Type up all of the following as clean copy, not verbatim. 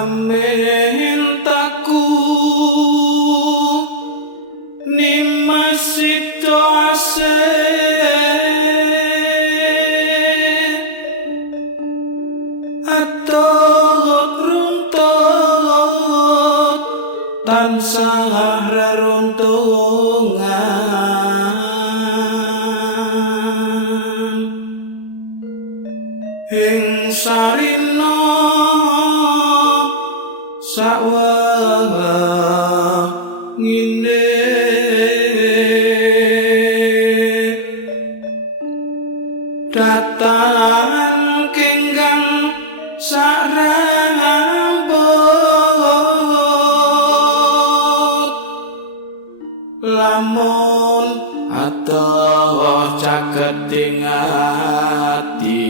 Amintaku nimasito ase atot runtut tansah reruntungan ing sarina sawangine datan kenggang sarambut lamun atoh caketing ati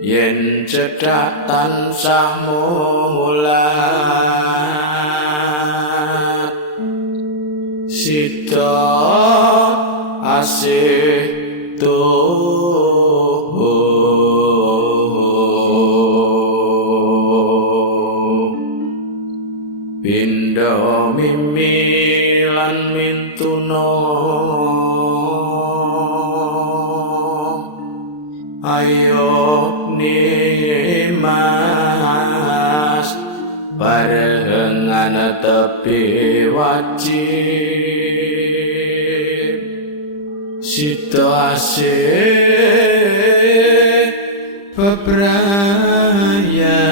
yen cedhak tansah mulat sida asih pindha mimi lan mintuna ayo nimas barengan tepi wajib situasi bebrayan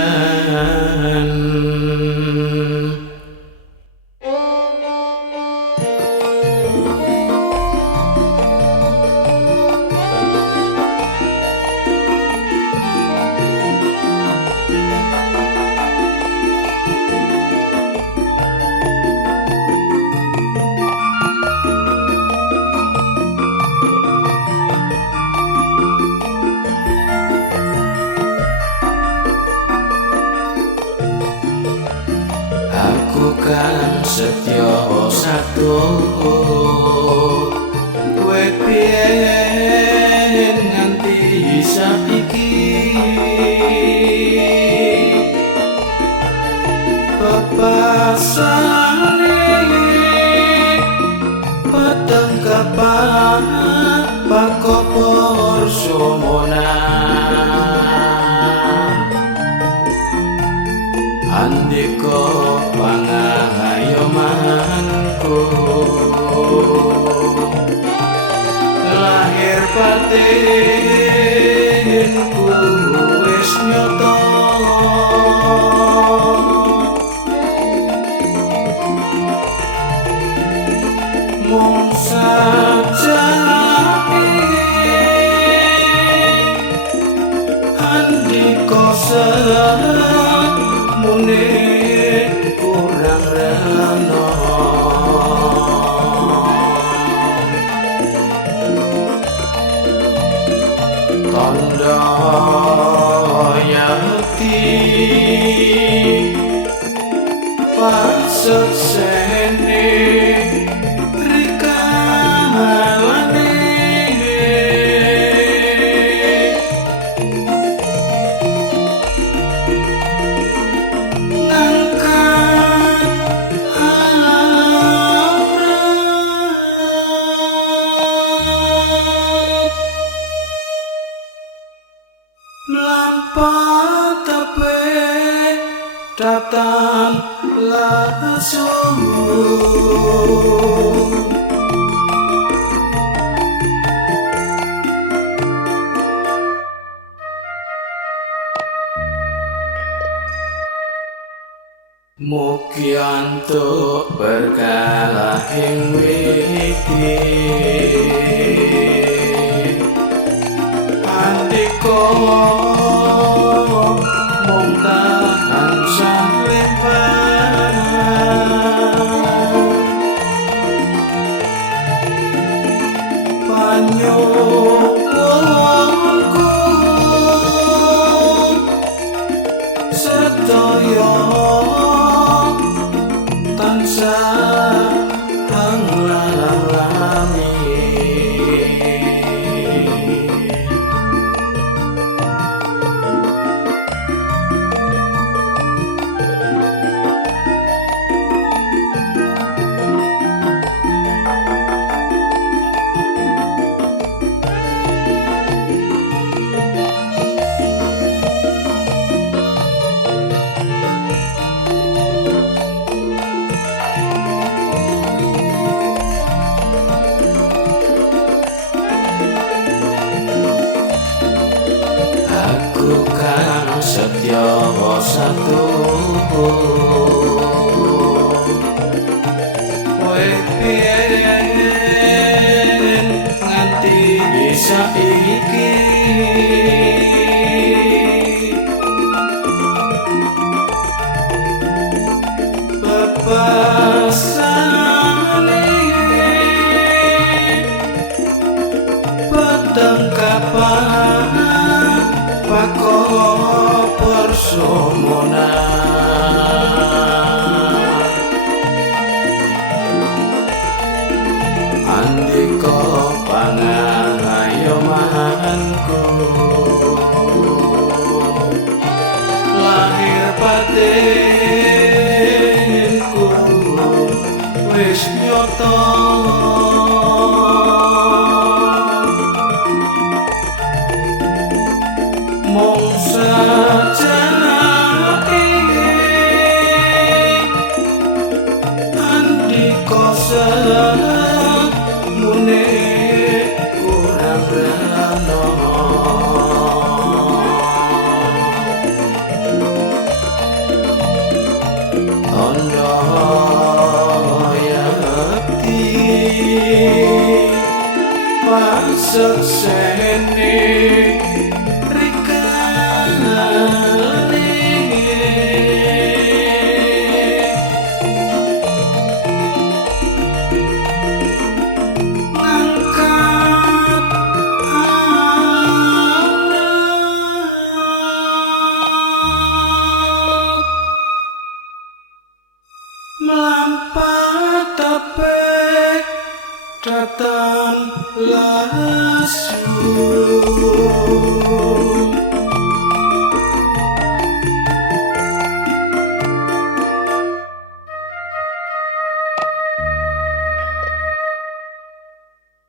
kan setya satu kowe piyen nganti saiki pepasane padang kapan pakopor sumonan andika pangayomanku lahir batinku wis nyata mung sajake andika mune kurang rano tanda yati paseksene rikalane melampau tepe datang langsung mugi antuk berkala ing wiki andika mung tansah lebar panyuwunku sedaya tansah anglalami setya satu kowe biyen nganti saiki peteng kapan pako persomona andika pangayomanku lahir batinku wis nyoto mung sajake andika semune kurang rano tondo yakti paseksene melampah tapi datang langsung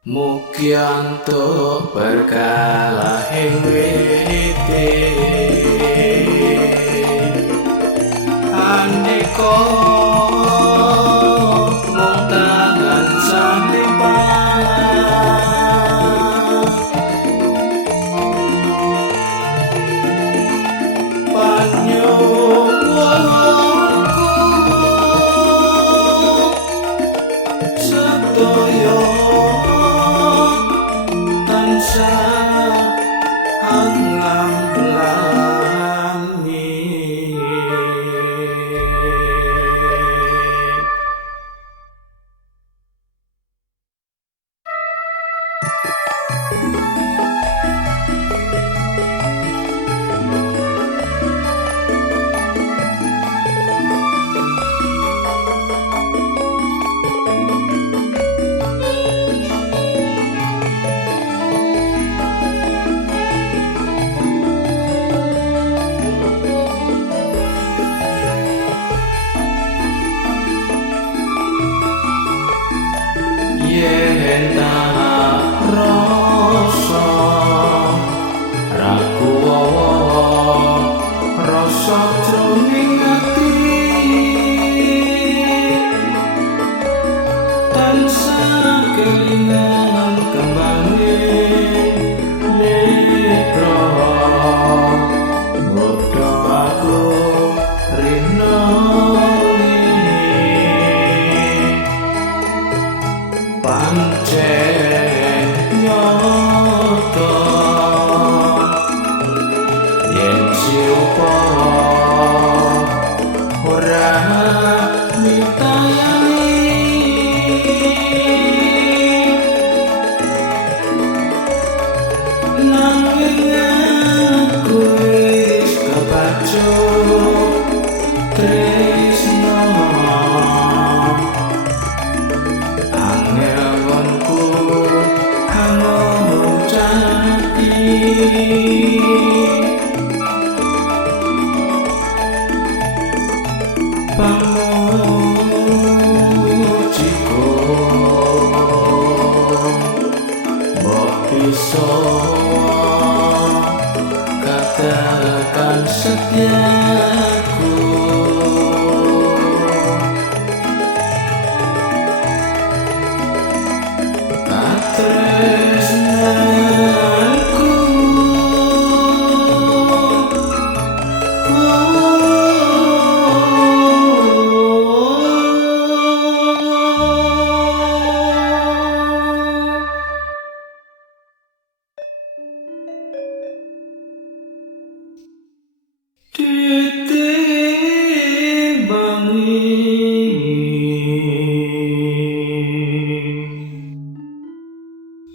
mugi antuk berkah ing wite andika mung tangan salipan panyuwunku sedaya tansah anglang-langing yen tak rasa ragu rasa jroning ati tansah kelingan kembali netra bodho aku rino pancen nyoto yen siapa ora mitayani nanging aku wis kepacut tresno pamujiku mbok bisa katakan setiaku katresnanku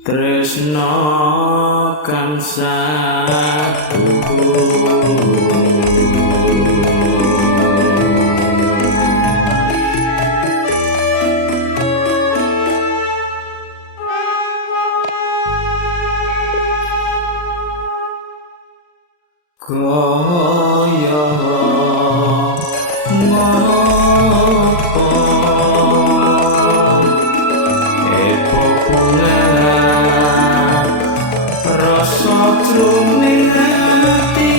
Tresno kang satu kaya ngopo epo pungan rasa jroning ati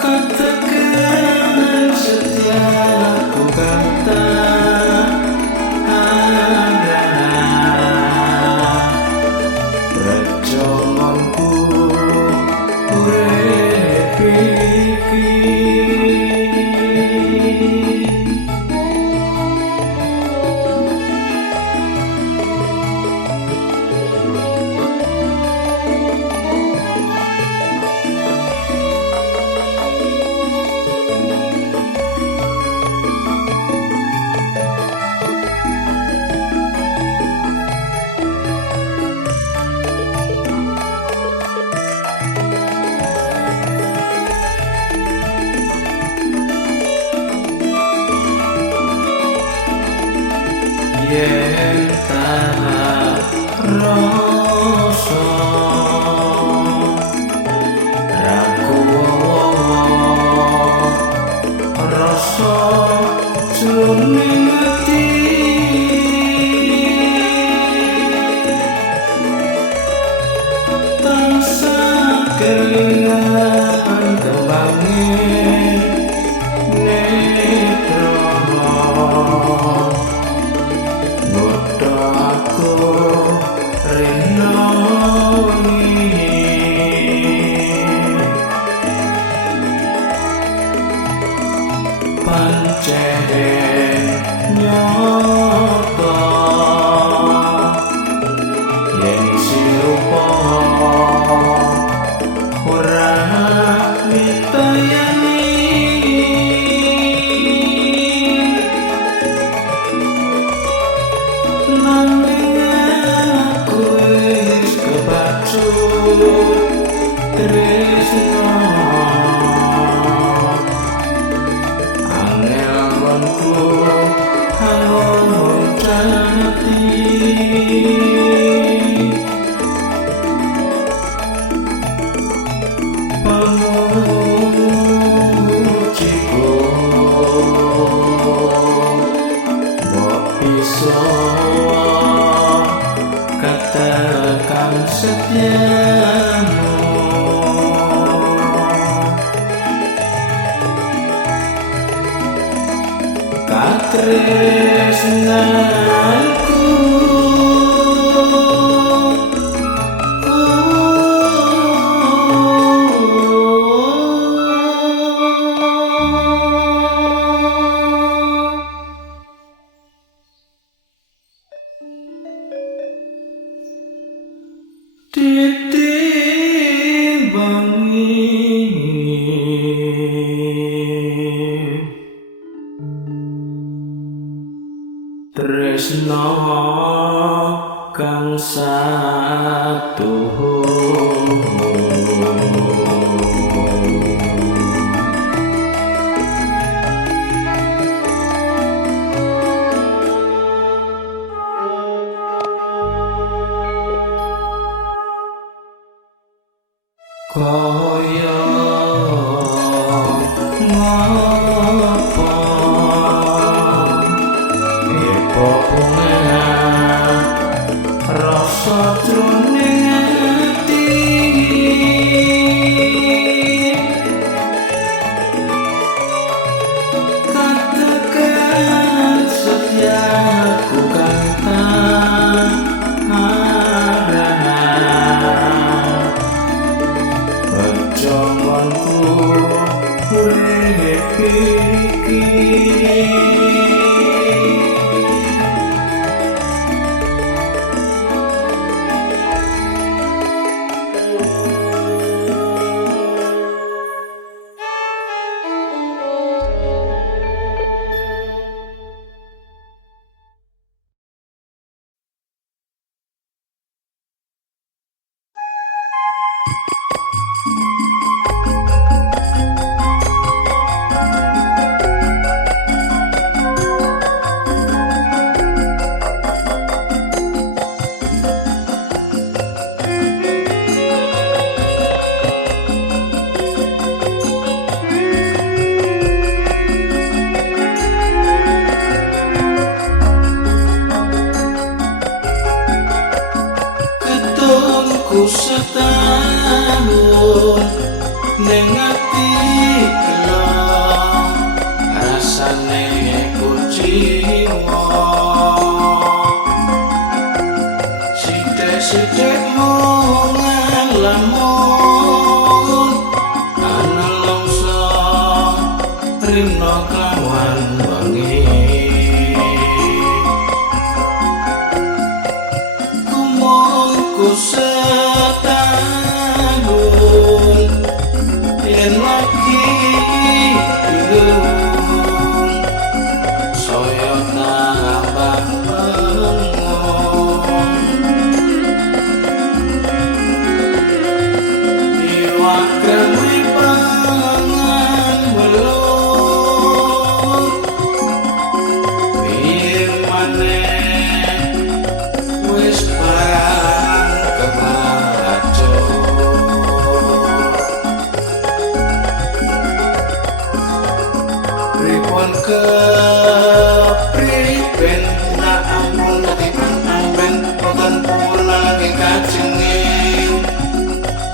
katakan setiaku kata yen tak rasa raku rasa jroning ati tansah kelingan kembange pancen nyoto yen sirupa ora mitayani nanging aku wis kebacut tresno katakan setiamu katresnanku tresno kang satu kaya ngopo epo pungan rasa jroning ati katakan setiaku kata jamanku iki ning ati kelo rasane kuciwa sithik-sithik mung lamun ana longso rino kawan wengi kumungku setahun yen lagi bingung saya tambah bengong iwak kami pangan belum piye maneh wis barang kebacot pripun kepriben nak ampun ketipan amben boten pun lagi kajenging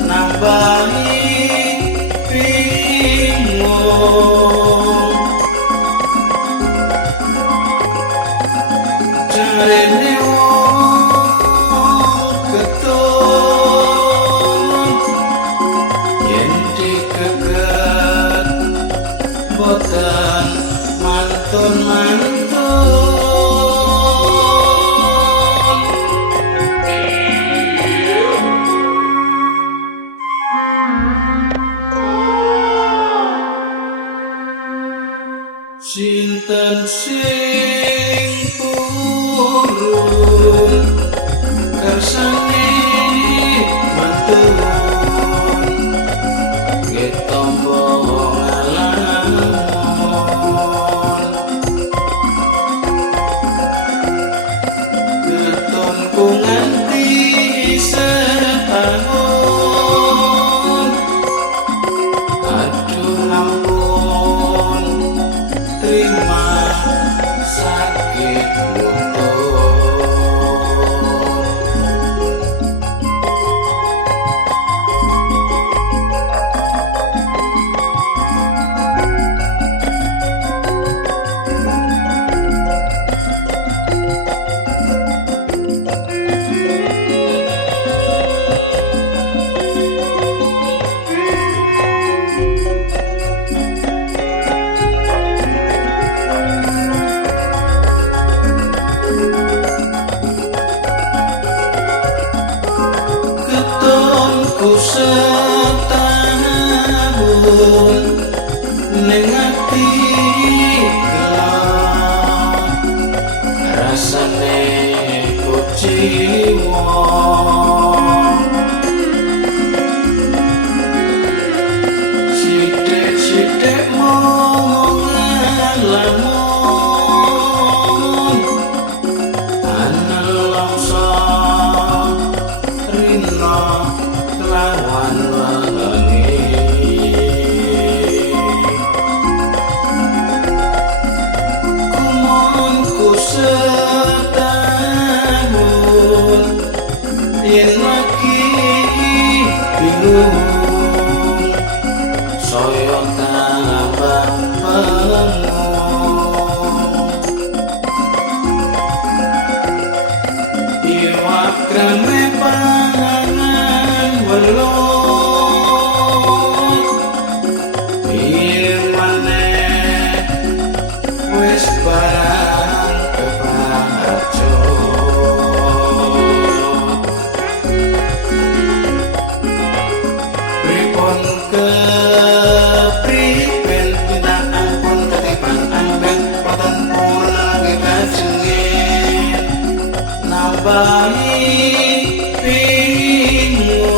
nambahi bingung jarene wong ketun yen dikeget boten mantun-mantun sinten sing purun kersane mantun getombo ngalamun ketonku nganti setahun aduh ampun terima sakit lutut ketonku setahun ning ati gelap rasane kuciwa sithik-sithik mung lamun ana longso rino lawan wengi kumungku setahun yen lagi bingung saya tambah bengong iwak krame pangan welut piye maneh wis barang kebacot pripun kepriben nak ampun ketipan amben boten pun lagi kajengin nambahi bingung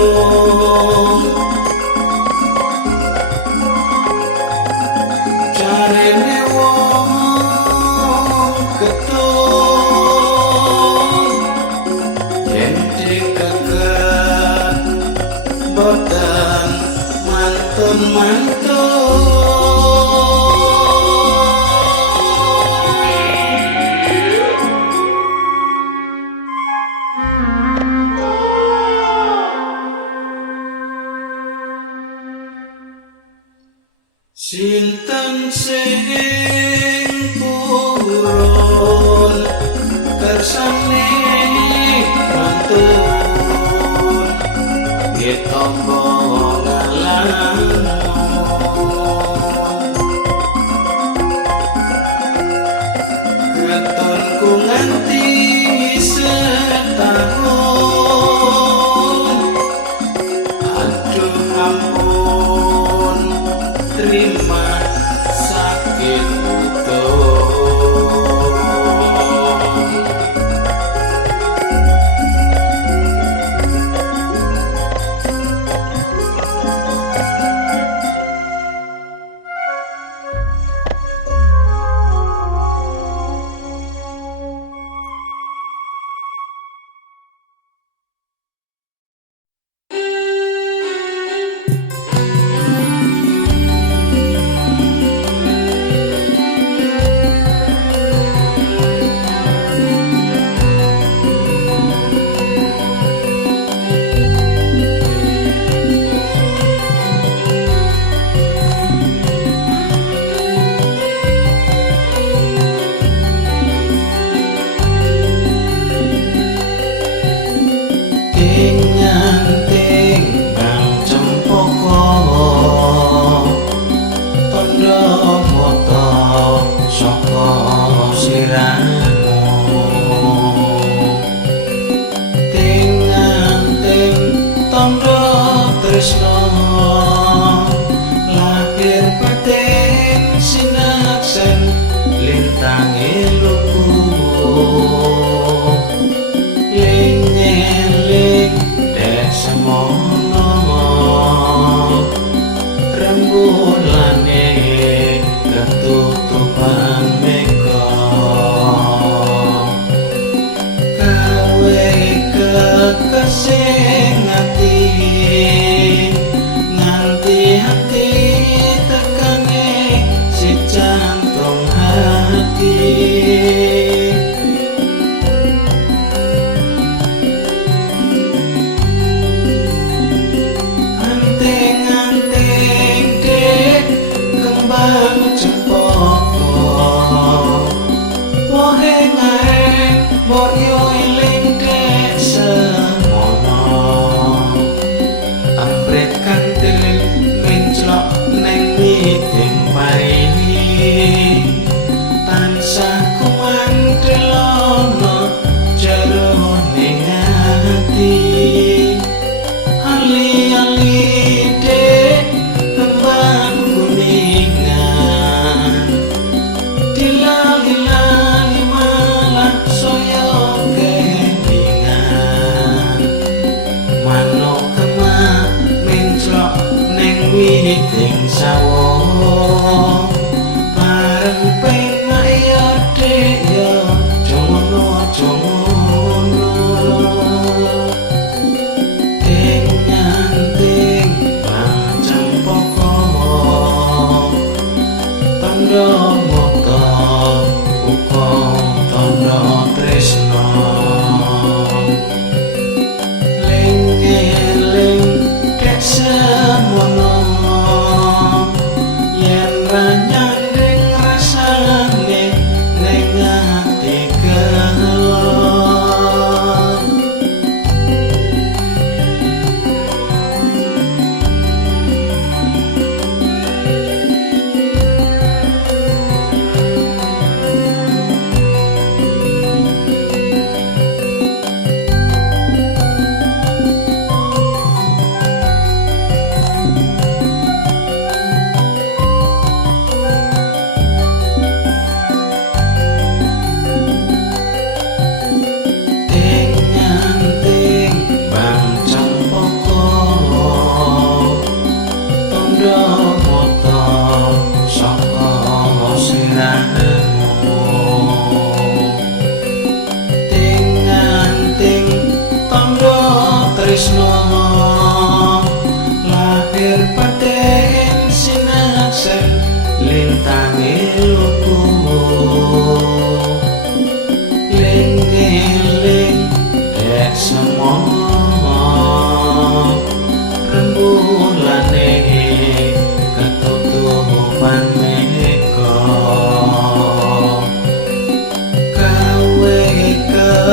jarene wong ketun yen dikeget boten mantun-mantun rasane mantun ditombo ngalang ketonku nganti setahun aduh ampun terima sakit utuh lahir batin sinaksen lintangi luku linyeling dek semono rembulane ketutupan mega kawe kekasih ngati nganti hati tekane si jantung hati anting-anting dek kembang cempoko wohe ngareng boyo iling dek semono ampret kantil menclok neng miting parini tansah kumandelono jero ning ati ali-ali dek kembang kuningan dilali-lali malah soyo keningan manuk kemak menclok neng witing sawo bareng penak ya dek ya jomono ting-anting bang cempoko tondo moto uga tondo tresno ling-eling dek semono yen nyanding rasane ning ati gelo ting-anting tondo tresno lahir batin sinaksen lintangi luku ling-eling dek semono rembulane ketutupan mega kawe ke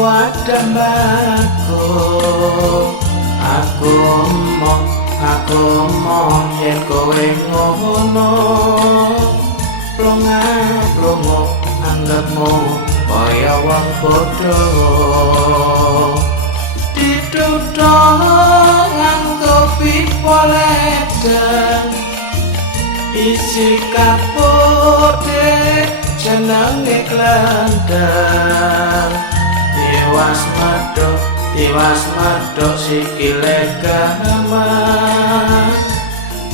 gowa dambako aku mau yen kowe ngono plonga anggapmu kaya wong bodho dituthuk nganggo pipa ledeng isi kapote jenenge klendheng tiwas medhok sikile gaman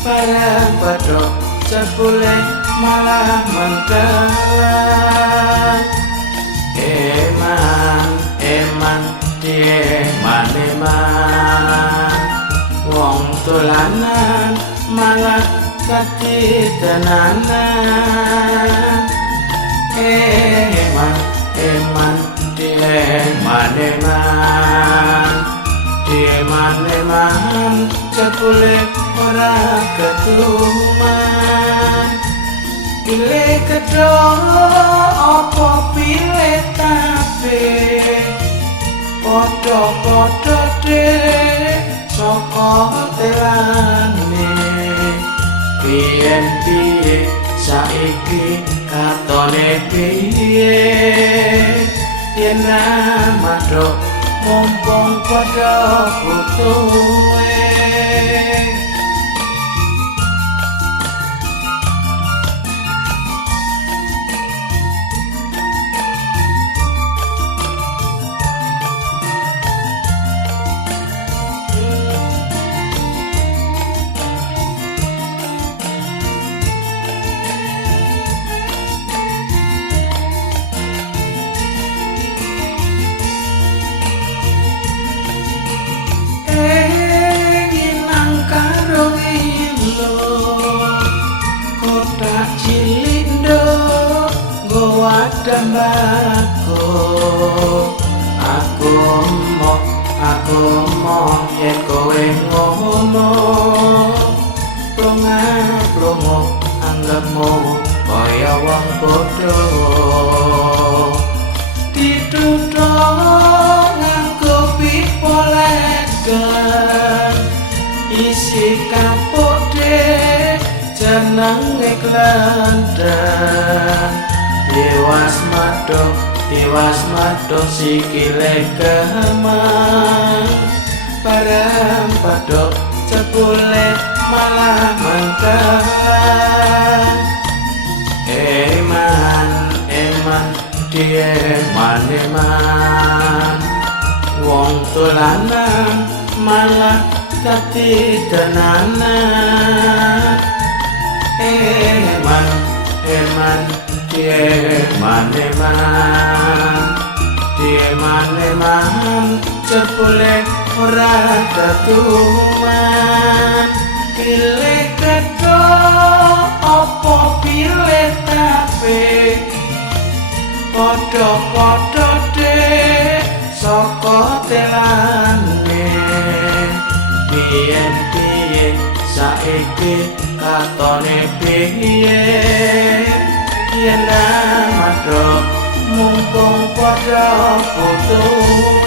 barang badhok jebule malah mengkelan eman wong dolanan malah dadi tenanan eman jebule ora ketuman pilih kedho apa pilih tape padha-padha dhewe saka telane piye saiki katone piye yen amadok mumpung padha butuhe dambako aku mau yen kowe ngono plonga anggapmu kaya wong bodho dituthuk nganggo pipa ledeng isi kapote jenenge klendheng tiwas medhok sikile gaman barang badhok jebule malah mengkelan eman wong dolanan malah dadi tenanan eman jebule ora ketuman pilih kedho apa pilih tape padha-padha dhewe saka telane piye saiki katone piye yen amadok mumpung padha butuhe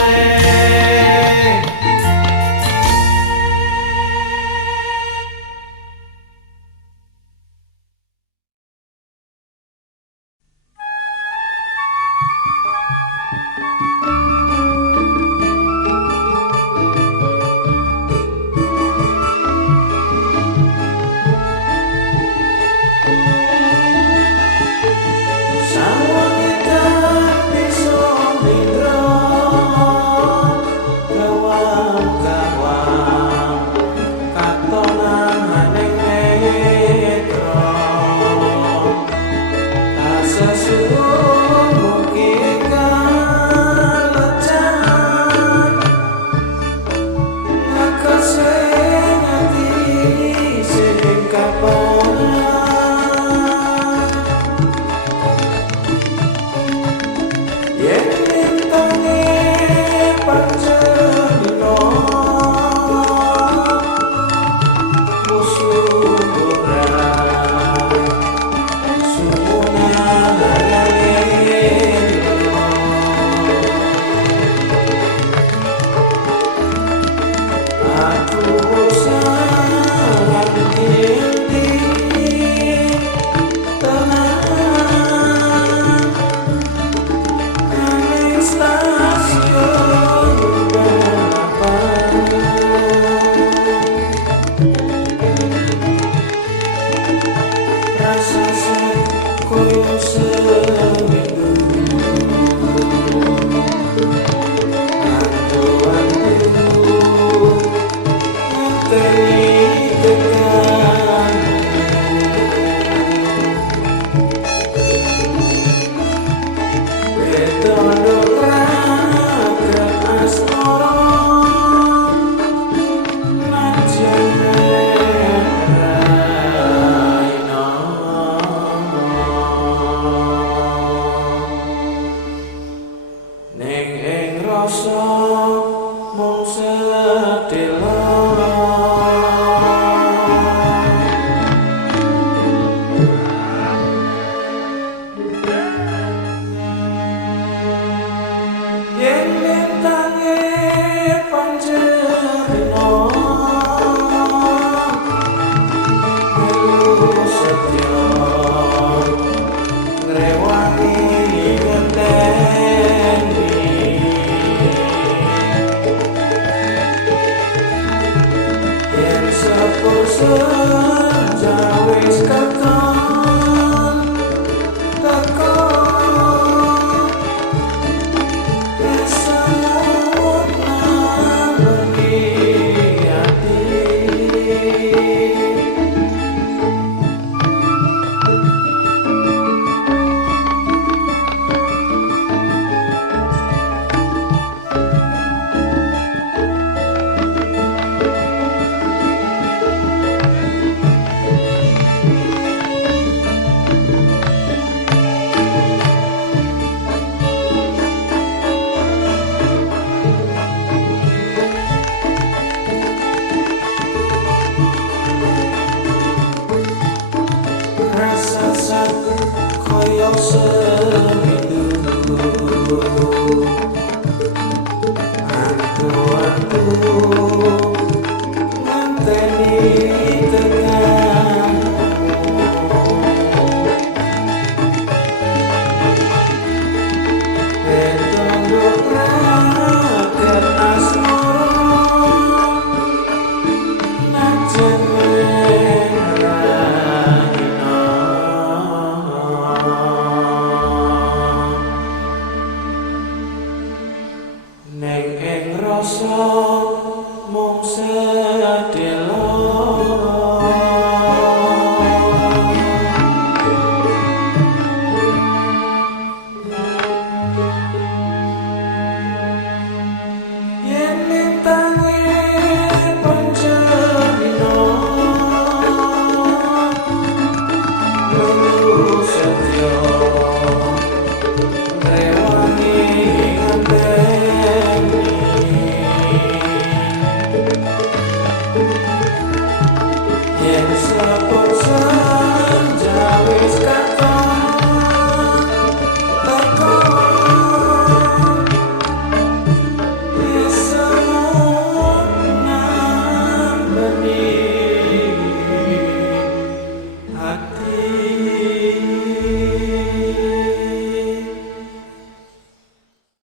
Kawan senja wis katon teko rasamu nambani ati rasa koyo seminggu aku